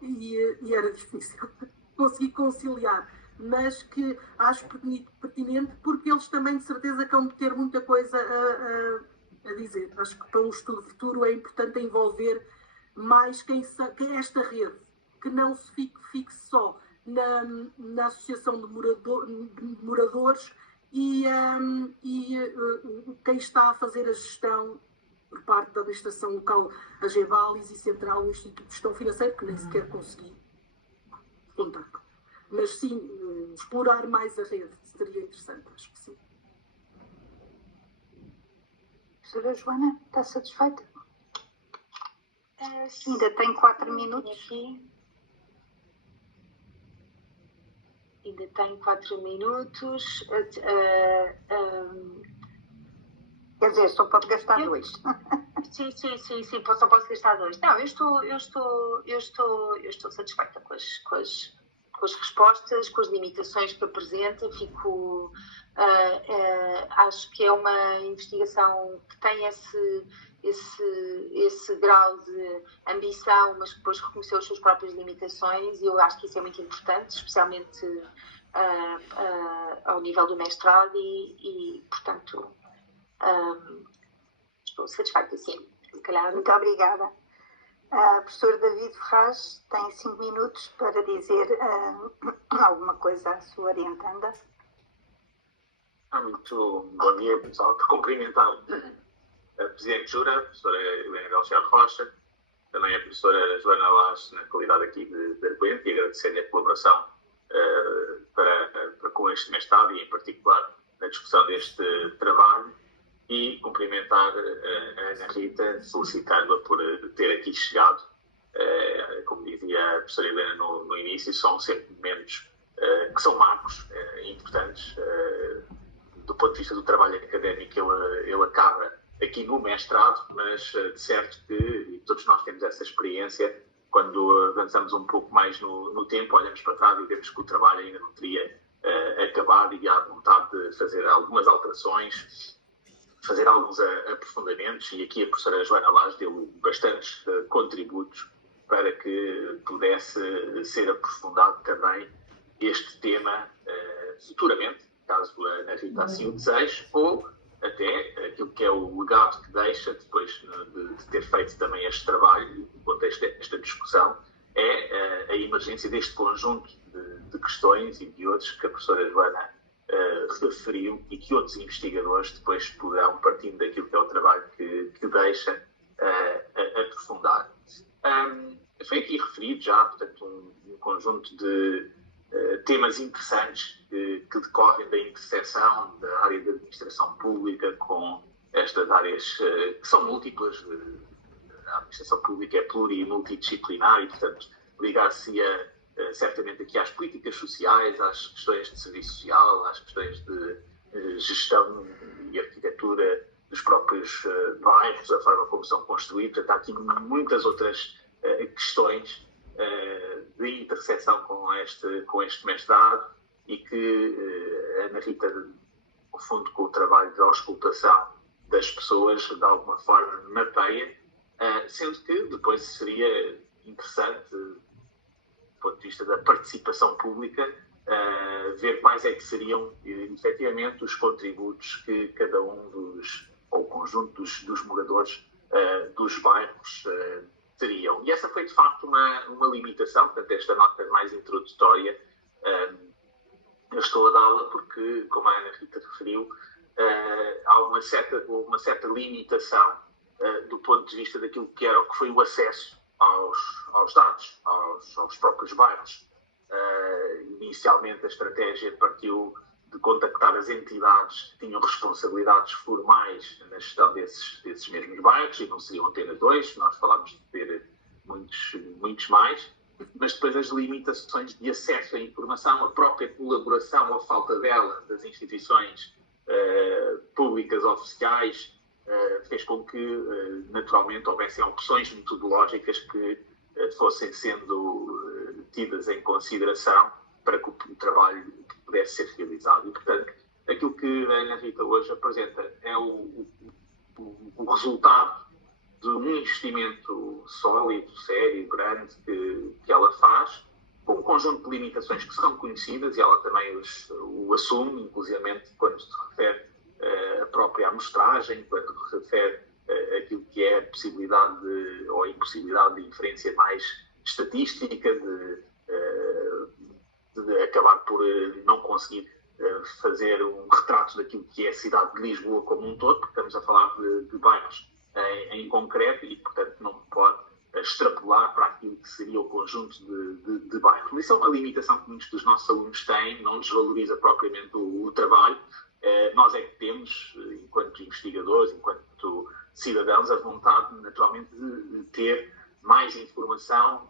e era difícil conseguir conciliar, mas que acho pertinente porque eles também de certeza que vão ter muita coisa a dizer. Acho que para um estudo futuro é importante envolver mais quem é esta rede, que não se fique só na associação de moradores e quem está a fazer a gestão por parte da administração local, a GEVALIS e Central, o Instituto de Gestão Financeira, que nem sequer consegui contacto. Mas sim, explorar mais a rede seria interessante, acho que sim. Professora Joana, está satisfeita? Ainda tem 4 minutos. Aqui. Ainda tenho 4 minutos. Quer dizer, só pode gastar 2. Sim, só posso gastar 2. Não, eu estou satisfeita com as respostas, com as limitações que apresenta. Acho que é uma investigação que tem esse grau de ambição, mas que depois reconheceu as suas próprias limitações, e eu acho que isso é muito importante, especialmente ao nível do mestrado, e portanto, estou satisfeita, sim. Muito obrigada. Professor David Ferraz tem 5 minutos para dizer alguma coisa à sua orientanda. Muito bom dia, pessoal. Cumprimentar a Presidente Jura, a professora Helena Galcheiro Rocha, também a professora Joana Lage, na qualidade aqui de arguente, e agradecer-lhe a colaboração para com este mestrado e, em particular, na discussão deste trabalho, e cumprimentar a Ana Rita, solicitando-a por ter aqui chegado. Como dizia a professora Helena no início, são sempre momentos que são marcos importantes do ponto de vista do trabalho académico. Ele acaba aqui no mestrado, mas de certo que, e todos nós temos essa experiência, quando avançamos um pouco mais no tempo, olhamos para trás e vemos que o trabalho ainda não teria acabado, e há vontade de fazer algumas alterações, fazer alguns aprofundamentos, e aqui a professora Joana Lage deu bastantes contributos para que pudesse ser aprofundado também este tema futuramente, caso a Ana Rita assim o deseje, ou até aquilo que é o legado que deixa depois de ter feito também este trabalho, no contexto desta discussão, é a emergência deste conjunto de questões e de outros que a professora Joana referiu, e que outros investigadores depois poderão, partindo daquilo que é o trabalho que deixa, aprofundar. Foi aqui referido já, portanto, um conjunto de temas interessantes que decorrem da interseção da área da administração pública com estas áreas que são múltiplas, a administração pública é pluri e multidisciplinar e, portanto, ligar-se-ia certamente aqui às políticas sociais, às questões de serviço social, às questões de gestão e arquitetura dos próprios bairros, a forma como são construídos. Há aqui muitas outras questões de intersecção com este mestrado e que a Ana Rita, no fundo, com o trabalho de auscultação das pessoas, de alguma forma mapeia, sendo que depois seria interessante, do ponto de vista da participação pública, ver quais é que seriam, efetivamente, os contributos que cada um ou o conjunto dos moradores dos bairros teriam. E essa foi, de facto, uma limitação. Portanto, esta nota mais introdutória eu estou a dá-la porque, como a Ana Rita referiu, há uma certa limitação do ponto de vista daquilo que foi o acesso aos dados, aos próprios bairros. Inicialmente a estratégia partiu de contactar as entidades que tinham responsabilidades formais na gestão desses mesmos bairros, e não seriam apenas 2, nós falámos de ter muitos mais, mas depois as limitações de acesso à informação, a própria colaboração ou falta dela das instituições públicas oficiais, fez com que naturalmente houvessem opções metodológicas que fossem sendo tidas em consideração para que o trabalho pudesse ser realizado. E, portanto, aquilo que a Ana Rita hoje apresenta é o resultado de um investimento sólido, sério, grande que ela faz, com um conjunto de limitações que são conhecidas, e ela também o assume, inclusivamente quando se refere à própria amostragem, quando se refere aquilo que é a possibilidade ou a impossibilidade de inferência mais estatística, de acabar por não conseguir fazer um retrato daquilo que é a cidade de Lisboa como um todo, porque estamos a falar de bairros em concreto e, portanto, não pode extrapolar para aquilo que seria o conjunto de bairros. Isso é uma limitação que muitos dos nossos alunos têm, não desvaloriza propriamente o trabalho. Nós é que temos, enquanto investigadores, enquanto cidadãos, a vontade, naturalmente, de ter mais informação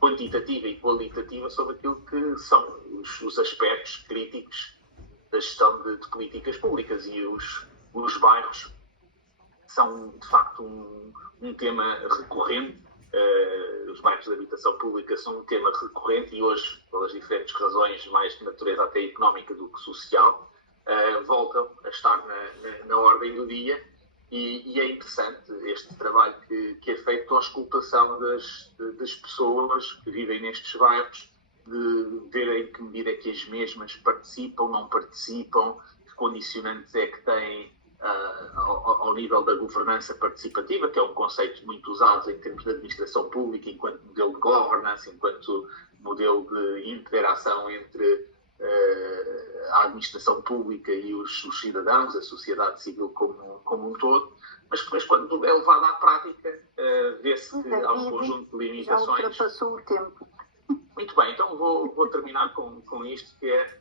quantitativa e qualitativa sobre aquilo que são os aspectos críticos da gestão de políticas públicas, e os bairros são, de facto, um tema recorrente. Os bairros de habitação pública são um tema recorrente e hoje, pelas diferentes razões, mais de natureza até económica do que social, voltam a estar na ordem do dia, e é interessante este trabalho que é feito à auscultação das pessoas que vivem nestes bairros, de ver em que medida é que as mesmas participam, não participam, que condicionantes é que têm ao nível da governança participativa, que é um conceito muito usado em termos de administração pública, enquanto modelo de governance, enquanto modelo de interação entre a administração pública e os cidadãos, a sociedade civil como um todo, mas depois, quando é levado à prática, vê-se que há um conjunto de limitações. Já ultrapassou o tempo. Muito bem, então vou terminar com isto, que é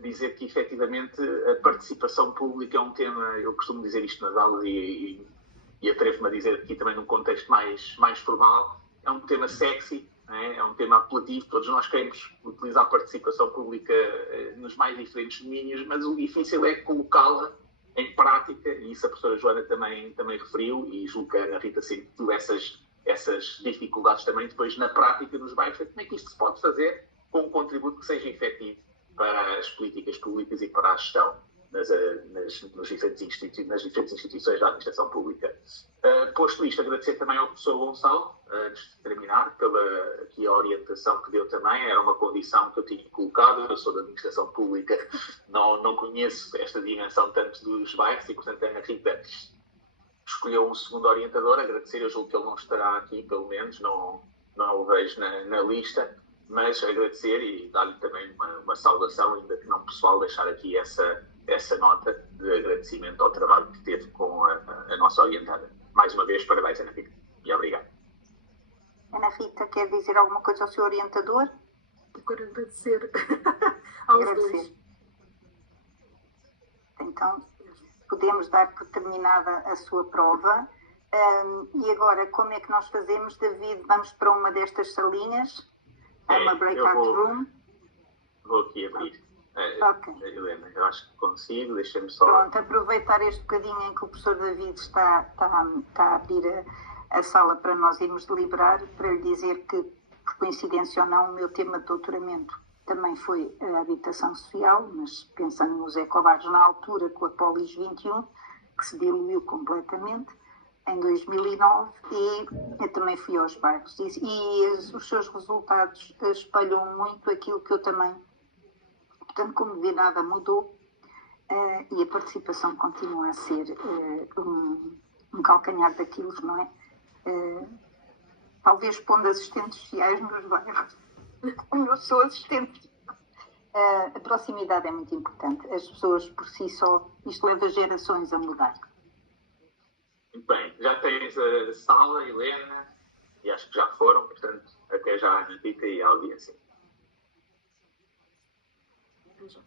dizer que, efetivamente, a participação pública é um tema, eu costumo dizer isto nas aulas e atrevo-me a dizer aqui também num contexto mais formal, é um tema sexy, é um tema apelativo, todos nós queremos utilizar a participação pública nos mais diferentes domínios, mas o difícil é colocá-la em prática, e isso a professora Joana também referiu, e julgo que a Ana Rita sentiu essas dificuldades também depois na prática nos bairros. Como é que isto se pode fazer com um contributo que seja efetivo para as políticas públicas e para a gestão nas diferentes instituições da administração pública. Posto isto, agradecer também ao professor Gonçalo, antes de terminar, pela aqui a orientação que deu também. Era uma condição que eu tinha colocado. Eu sou da administração pública, não conheço esta dimensão tanto dos bairros e, portanto, a Ana Rita escolheu um segundo orientador. Agradecer, eu julgo que ele não estará aqui, pelo menos, não o vejo na lista, mas agradecer e dar-lhe também uma saudação, ainda que não pessoal, deixar aqui essa nota de agradecimento ao trabalho que teve com a nossa orientada. Mais uma vez, parabéns, Ana Rita, e obrigado. Ana Rita, quer dizer alguma coisa ao seu orientador? Eu quero agradecer aos dois. Então, podemos dar por terminada a sua prova E agora, como é que nós fazemos, David? Vamos para uma destas salinhas? Uma breakout room? Vou aqui abrir. Ok. Helena, eu acho que consigo, deixa-me só... Pronto, aproveitar este bocadinho em que o professor David está a abrir a sala para nós irmos deliberar, para lhe dizer que, por coincidência ou não, o meu tema de doutoramento também foi a habitação social, mas pensando nos ecobares na altura, com a Polis 21, que se diluiu completamente, em 2009, e eu também fui aos bairros. E os seus resultados espelham muito aquilo que eu também... Portanto, como vi, nada mudou, e a participação continua a ser um calcanhar daquilo, não é? Talvez pondo assistentes sociais nos bairros, como eu sou assistente. A proximidade é muito importante. As pessoas por si só, isto leva gerações a mudar. Muito bem, já tens a sala, Helena, e acho que já foram, portanto, até já a Rita e a audiência. Já.